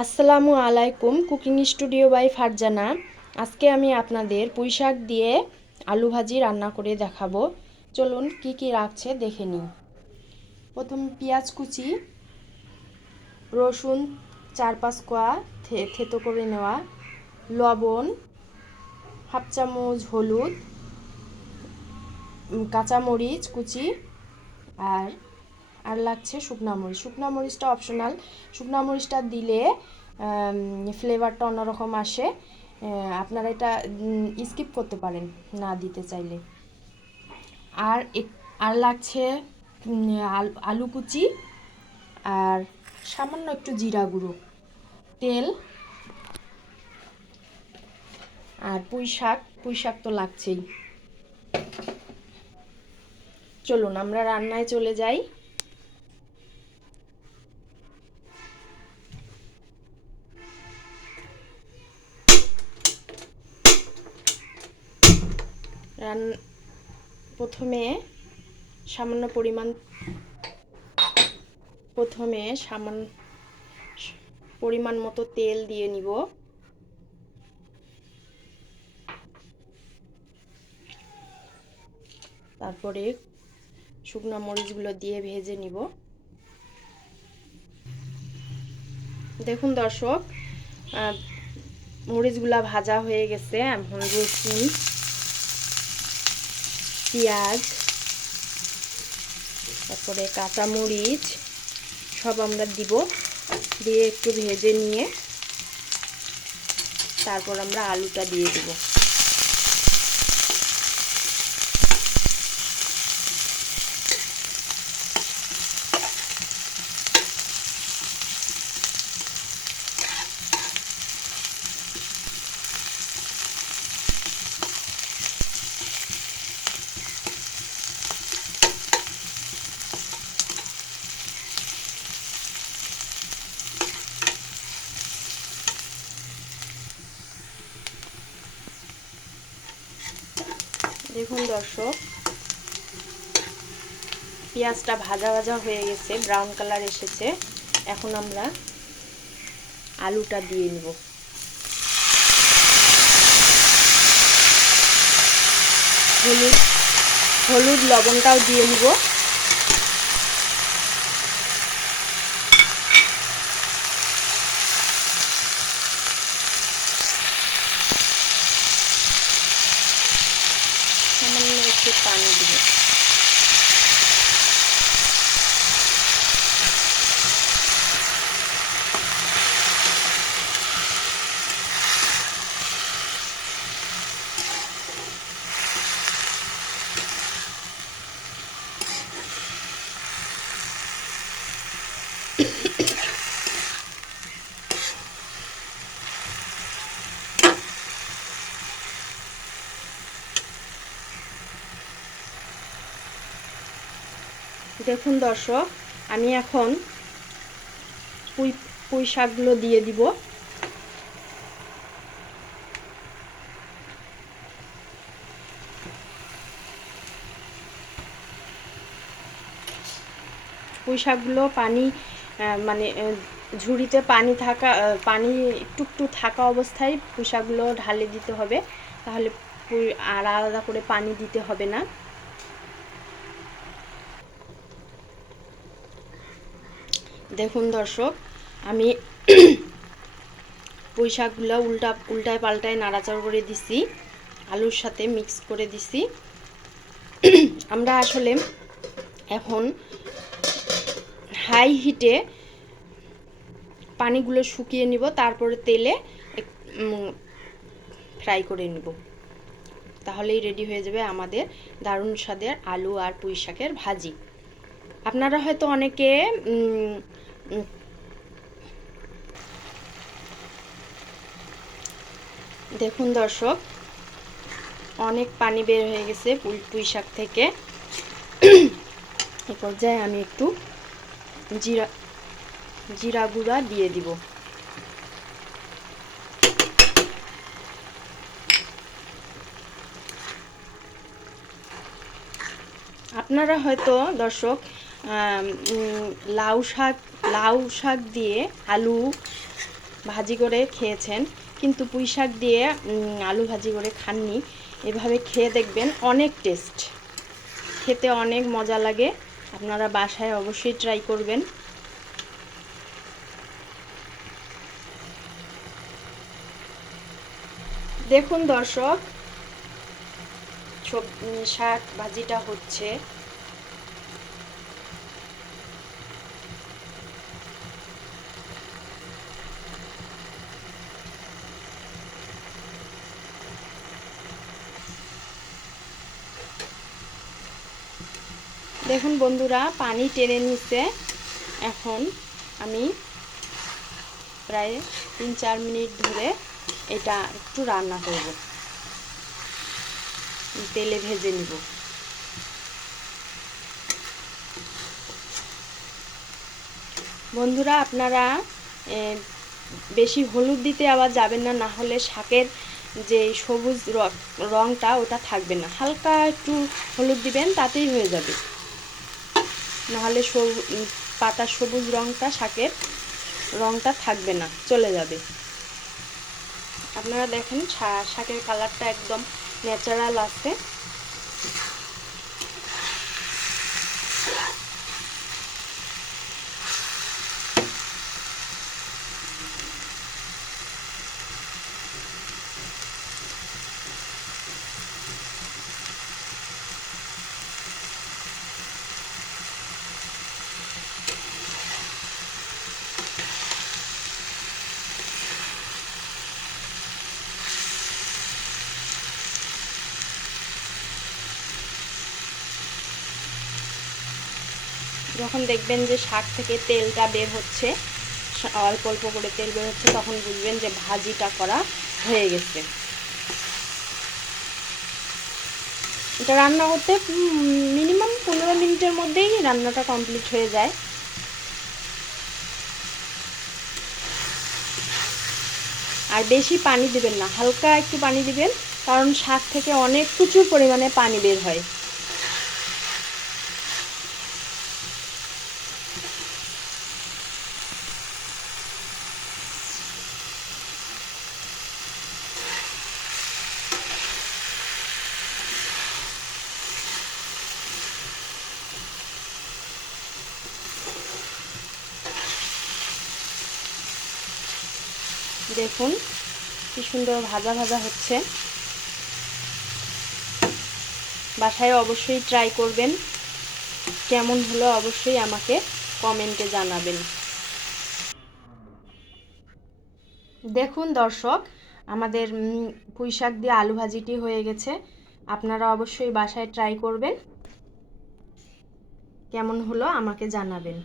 আসসালামু আলাইকুম, cooking studio by Farzana. আজকে আমি আপনাদের পুঁই শাক দিয়ে আলু ভাজি রান্না করে দেখাবো। চলুন কি কি রাখছে দেখে নিই। প্রথম পেঁয়াজ কুচি, রসুন 4-5 কোয়া থেতো করে নেওয়া, লবণ, হাফ চামচ হলুদ, কাঁচামরিচ কুচি, আর আর লাগছে শুকনা মরিচ। শুকনা মরিচটা অপশনাল, শুকনা মরিচটা দিলে ফ্লেভারটা অন্যরকম আসে। আপনারা এটা স্কিপ করতে পারেন না দিতে চাইলে। আর আর লাগছে আলু কুচি, আর সামান্য একটু জিরা গুঁড়ো, তেল, আর পুঁই শাক তো লাগছেই। চলুন আমরা রান্নায় চলে যাই। প্রথমে সামান্য পরিমাণ মতো তেল দিয়ে নিব। তারপরে শুকনো মরিচগুলো দিয়ে ভেজে নিব। দেখুন দর্শক, মরিচগুলা ভাজা হয়ে গেছে। এখন রসুন, পেঁয়াজ, তারপরে কাঁচামরিচ সব আমরা দিব। দিয়ে একটু ভেজে নিয়ে তারপর আমরা আলুটা দিয়ে দিব। দেখুন দর্শক, পেঁয়াজটা ভাজা ভাজা হয়ে গেছে, ব্রাউন কালার এসেছে। এখন আমরা আলুটা দিয়ে নিব। হলুদ লবণটাও দিয়ে নিব। সামান্য একটু পানি দিব। দেখুন দর্শক, আমি এখন পুঁই শাকগুলো দিয়ে দিব। পুঁই শাকগুলো পানি মানে ঝুড়িতে পানি একটু থাকা অবস্থায় পুঁই শাকগুলো ঢালে দিতে হবে, তাহলে আর আলাদা করে পানি দিতে হবে না। দেখুন দর্শক, আমি পুঁই শাকগুলো উল্টায় পাল্টায় নাড়াচাড়া করে দিছি, আলুর সাথে মিক্স করে দিছি। আমরা আসলে এখন হাই হিটে পানিগুলো শুকিয়ে নিব, তারপরে তেলে ফ্রাই করে নিব। তাহলেই রেডি হয়ে যাবে আমাদের দারুণ স্বাদের আলু আর পুঁই শাকের ভাজি। আপনারা হয়তো অনেকে দেখুন দর্শক, অনেক পানি বের হয়ে গেছে পুঁই শাক থেকে। এই পর্যায়ে আমি একটু জিরা গুঁড়া দিয়ে দিব। আপনারা হয়তো দর্শক লাউ শাক দিয়ে আলু ভাজি করে খেয়েছেন, কিন্তু পুঁই শাক দিয়ে আলু ভাজি করে খাননি, এভাবে খেয়ে দেখবেন, অনেক টেস্ট, খেতে অনেক মজা লাগে। আপনারা বাসায় অবশ্যই ট্রাই করবেন। দেখুন দর্শক, শাক ভাজিটা হচ্ছে। দেখুন বন্ধুরা, পানি টেনে নিচ্ছে। এখন আমি প্রায় 3-4 মিনিট ধরে এটা একটু রান্না করব, তেলে ভেজে নিব। বন্ধুরা, আপনারা বেশি হলুদ দিতে আবার যাবেন না, না হলে শাকের যে সবুজ রঙটা ওটা থাকবে না। হালকা একটু হলুদ দিবেন, তাতেই হয়ে যাবে। নাহলে পাতার সবুজ রঙটা, শাকের রঙটা থাকবে না, চলে যাবে। আপনারা দেখেন শাকের কালারটা একদম ন্যাচারাল আছে। যখন দেখবেন যে শাক থেকে তেলটা বের হচ্ছে, অল্প অল্প করে তেল বের হচ্ছে, তখন বুঝবেন যে ভাজিটা করা হয়ে গেছে। এটা রান্না করতে মিনিমাম 15 মিনিটের মধ্যেই রান্নাটা কমপ্লিট হয়ে যায়। আর বেশি পানি দিবেন না, হালকা একটু পানি দিবেন, কারণ শাক থেকে অনেক প্রচুর পরিমাণে পানি বের হয়। দেখুন কি সুন্দর ভাজা ভাজা হচ্ছে। বাসায় অবশ্যই ট্রাই করবেন। কেমন হলো অবশ্যই আমাকে কমেন্টে জানাবেন। দেখুন দর্শক, আমাদের পুঁই শাক দিয়ে আলু ভাজিটি হয়ে গেছে। আপনারা অবশ্যই বাসায় ট্রাই করবেন। কেমন হলো আমাকে জানাবেন।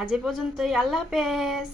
আজ এ পর্যন্তই। আল্লাহ হাফেজ।